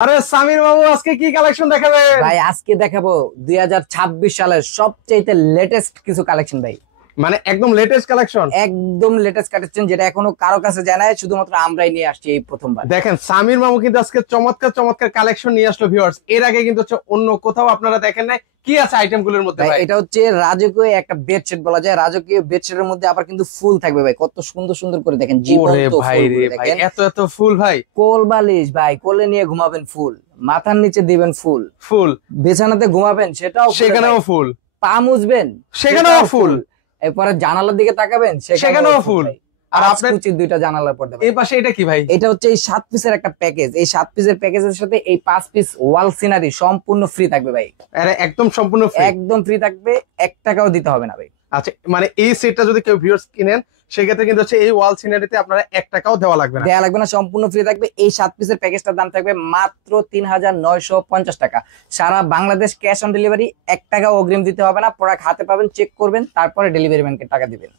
আরে সামির বাবু আজকে কি কালেকশন দেখাবেন? ভাই আজকে দেখাবো 2026 সালের সবচেয়ে লেটেস্ট কিছু কালেকশন ভাই। মানে একদম লেটেস্ট কালেকশন। একদম লেটেস্ট কালেকশন, যেটা এখনো কারো কাছে যায় না, শুধুমাত্র আমরাই নিয়ে আসছি এই প্রথমবার। দেখেন সামির মামু কিন্তু আজকে চমৎকার চমৎকার কালেকশন নিয়ে আসলো ভিউয়ার্স। এর আগে কিন্তু হচ্ছে অন্য কোথাও আপনারা দেখেন নাই। কি আছে আইটেম গুলোর মধ্যে ভাই ভাই? এটা হচ্ছে রাজকীয় একটা বেডশিট বলা যায়। রাজকীয় বেডশিটের মধ্যে আবার কিন্তু ফুল থাকবে ভাই, কত সুন্দর সুন্দর করে দেখেন, ওরে জীবন্ত ভাই ফুল রে ভাই, দেখেন। এত এত ফুল ভাই। কোল বালিশ ভাই, কোলে নিয়ে ঘুমাবেন ফুল, মাথার নিচে দিবেন ফুল, ফুল বিছানাতে ঘুমাবেন সেটাও ফুল সেখানেও ভাই। ফুল, পা মুছবেন সেখানেও ফুল। এরপরে জানালার দিকে তাকাবেন সেখানেও ফুল। আর আর আপনার আপনার দুইটা জানালার পর্দা ভাই। এই পাশে এটা কি ভাই? এটা হচ্ছে এই 7 পিসের একটা প্যাকেজ। এই 7 পিসের প্যাকেজের সাথে এই 5 পিস ওয়াল সিনারি সম্পূর্ণ ফ্রি থাকবে ভাই। আরে একদম সম্পূর্ণ ফ্রি। একদম ফ্রি থাকবে, 1 টাকাও দিতে হবে না ভাই। আচ্ছা, মানে এই সেটটা যদি কেউ ভিউয়ার্স কিনেন সেক্ষেত্রে কিন্তু হচ্ছে এই ওয়াল সিনারিতে আপনারা 1 টাকাও দেওয়া লাগবে না। দেয়া লাগবে না, সম্পূর্ণ ফ্রি থাকবে। এই 7 পিসের প্যাকেজটার দাম থাকবে মাত্র 3950 টাকা। সারা বাংলাদেশ ক্যাশ অন ডেলিভারি, 1 টাকা অগ্রিম দিতে হবে না। প্রোডাক্ট হাতে পাবেন, চেক করবেন, তারপরে ডেলিভারি ম্যানকে টাকা দিবেন।